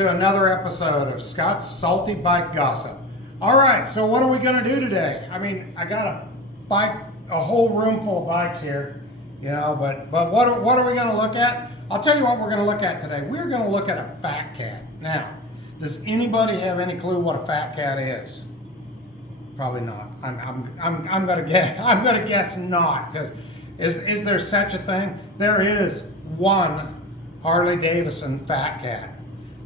to another episode of Scott's Salty Bike Gossip. All right, so what are we going to do today? I mean, I got a whole room full of bikes here, you know, but what are we going to look at? I'll tell you what we're going to look at today. We're going to look at a fat cat. Now, does anybody have any clue what a fat cat is? Probably not. I'm going to guess. I'm going to guess not, because is there such a thing? There is one Harley Davidson fat cat.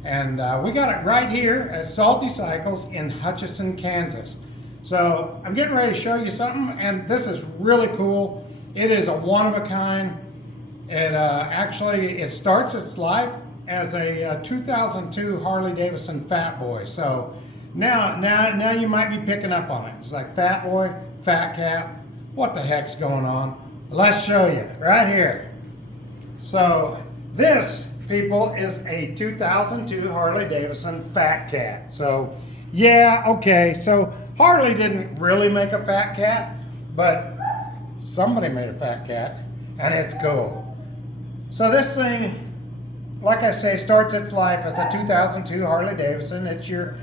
And we got it right here at Salty Cycles in Hutchinson, Kansas. So I'm getting ready to show you something, and this is really cool. It is a one-of-a-kind. It starts its life as a 2002 Harley Davidson Fat Boy. So now you might be picking up on it. It's like Fat Boy, Fat Cat. What the heck's going on? Let's show you right here. So this, people, is a 2002 Harley Davidson Fat Cat. So yeah, okay, so Harley didn't really make a fat cat, but somebody made a fat cat, and it's cool. So this thing, like I say, starts its life as a 2002 Harley Davidson. It's your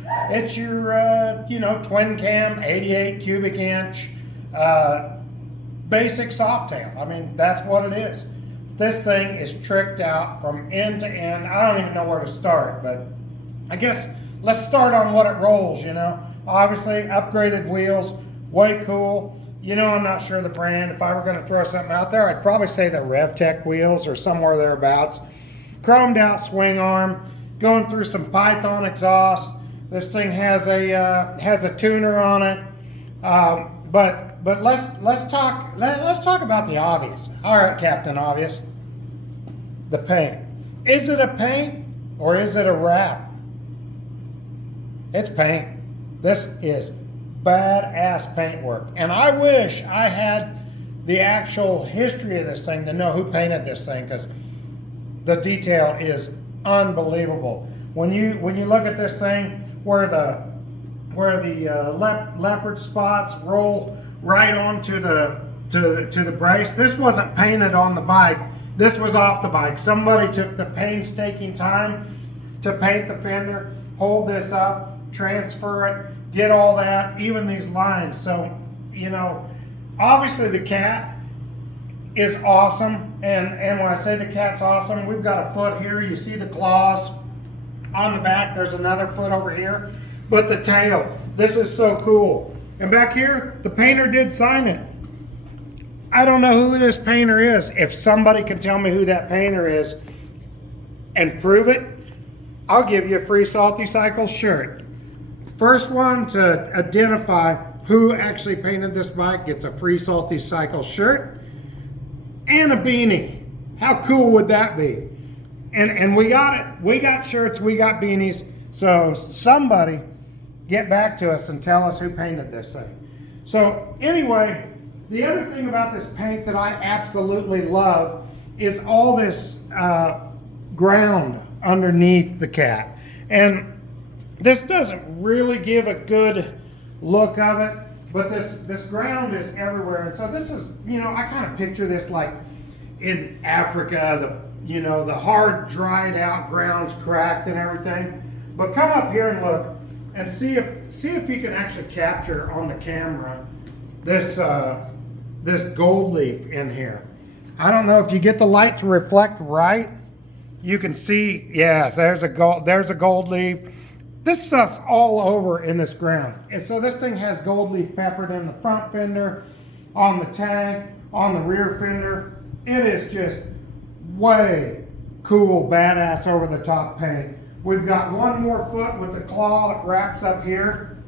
twin cam, 88 cubic inch, basic Softail. I mean, that's what it is. This thing is tricked out from end to end. I don't even know where to start, but I guess let's start on what it rolls, you know. Obviously, upgraded wheels, way cool. You know, I'm not sure the brand. If I were going to throw something out there, I'd probably say the RevTech wheels or somewhere thereabouts. Chromed out swing arm, going through some Python exhaust. This thing has a tuner on it. But let's talk about the obvious. All right, Captain Obvious. The paint. Is it a paint or is it a wrap? It's paint. This is badass paint work. And I wish I had the actual history of this thing to know who painted this thing, because the detail is unbelievable. When you look at this thing, where the leopard spots roll right onto the brace. This wasn't painted on the bike. This was off the bike. Somebody took the painstaking time to paint the fender, hold this up, transfer it, get all that, even these lines. So, you know, obviously the cat is awesome. And when I say the cat's awesome, we've got a foot here. You see the claws on the back. There's another foot over here. But the tail, this is so cool. And back here, the painter did sign it. I don't know who this painter is. If somebody can tell me who that painter is and prove it, I'll give you a free Salty Cycles shirt. First one to identify who actually painted this bike gets a free Salty Cycles shirt and a beanie. How cool would that be? And we got it. We got shirts, we got beanies. So somebody get back to us and tell us who painted this thing. So anyway, the other thing about this paint that I absolutely love is all this ground underneath the cat. And this doesn't really give a good look of it, but this ground is everywhere. And so this is, you know, I kind of picture this like in Africa, the hard dried out ground's cracked and everything. But come up here and look and see if you can actually capture on the camera this gold leaf in here. I don't know if you get the light to reflect right. You can see, yes, there's a gold leaf. This stuff's all over in this ground. And so this thing has gold leaf peppered in the front fender, on the tank, on the rear fender. It is just way cool, badass, over the top paint. We've got one more foot with the claw that wraps up here.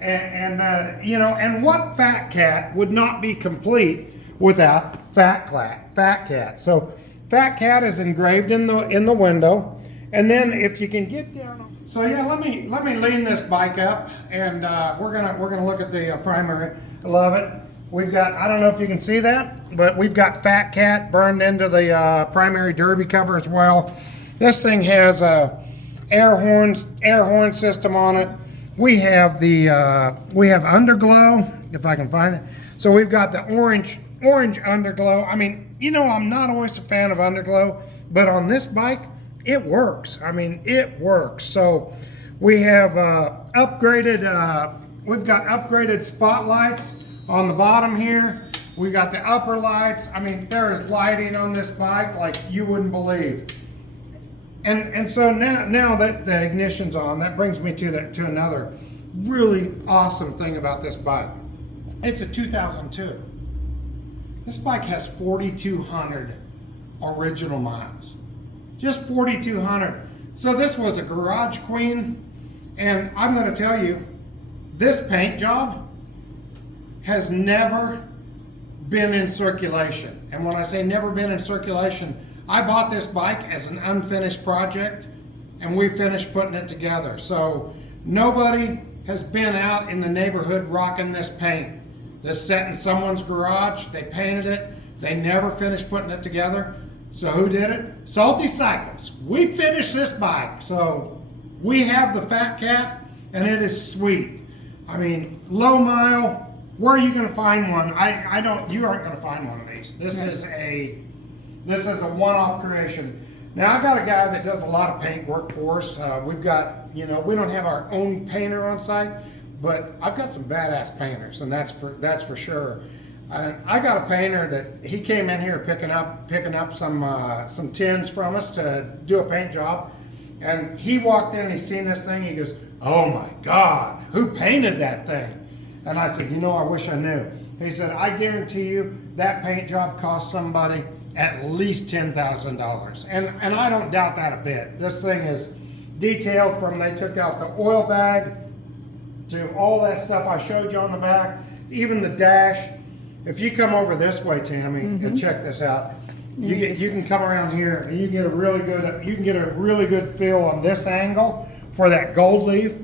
And what fat cat would not be complete without fat cat? So fat cat is engraved in the window. And then if you can get down, so yeah, let me lean this bike up, and we're gonna look at the primary. I love it. We've got, I don't know if you can see that, but we've got fat cat burned into the primary derby cover as well. This thing has a air horn system on it. We have underglow, if I can find it. So we've got the orange underglow. I mean, you know, I'm not always a fan of underglow, but on this bike, it works. I mean, it works. So we have upgraded, we've got upgraded spotlights on the bottom here. We got the upper lights. I mean, there is lighting on this bike like you wouldn't believe. And so now that the ignition's on, that brings me to another really awesome thing about this bike. It's a 2002. This bike has 4,200 original miles. Just 4,200. So this was a garage queen, and I'm going to tell you, this paint job has never been in circulation. And when I say never been in circulation, I bought this bike as an unfinished project, and we finished putting it together. So nobody has been out in the neighborhood rocking this paint. This set in someone's garage, they painted it, they never finished putting it together. So who did it? Salty Cycles. We finished this bike. So we have the Fat Cat, and it is sweet. I mean, low mile, where are you gonna find one? You aren't gonna find one of these. This is a one-off creation. Now I got a guy that does a lot of paint work for us. We've got, we don't have our own painter on site, but I've got some badass painters, and that's for sure. I got a painter that he came in here picking up some tins from us to do a paint job, and he walked in and he seen this thing. He goes, "Oh my God, who painted that thing?" And I said, I wish I knew. He said, "I guarantee you that paint job cost somebody at least $10,000. And I don't doubt that a bit. This thing is detailed from they took out the oil bag to all that stuff I showed you on the back, even the dash. If you come over this way, Tammy, and check this out, you can come around here and you can get a really good feel on this angle for that gold leaf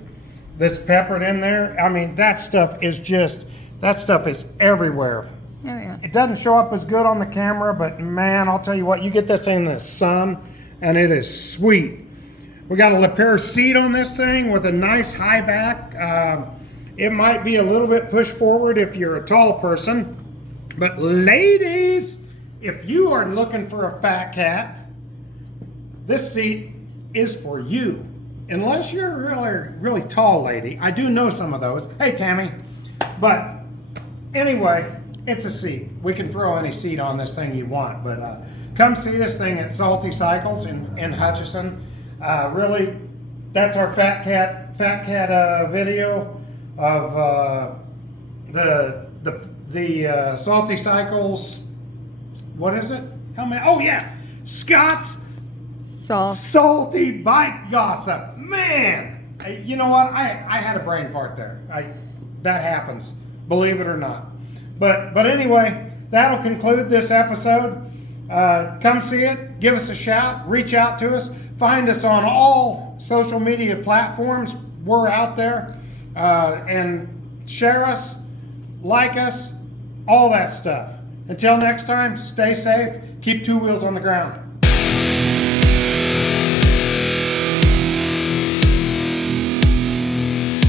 that's peppered in there. I mean, that stuff is everywhere. Oh, yeah. It doesn't show up as good on the camera, but man, I'll tell you what, you get this in the sun and it is sweet. We got a Lapierre seat on this thing with a nice high back. It might be a little bit pushed forward if you're a tall person, but ladies, if you are looking for a Fat Cat, this seat is for you. Unless you're a really tall lady. I do know some of those. Hey, Tammy. But anyway, it's a seat. We can throw any seat on this thing you want, but come see this thing at Salty Cycles in Hutchinson. Really, that's our Fat Cat video of the Salty Cycles. What is it? How many? Oh yeah, Scott's Salty Bike Gossip. Man, you know what? I had a brain fart there. That happens, believe it or not. But anyway, that'll conclude this episode. Come see it, give us a shout, reach out to us, find us on all social media platforms. We're out there, and share us, like us, all that stuff. Until next time, stay safe, keep two wheels on the ground.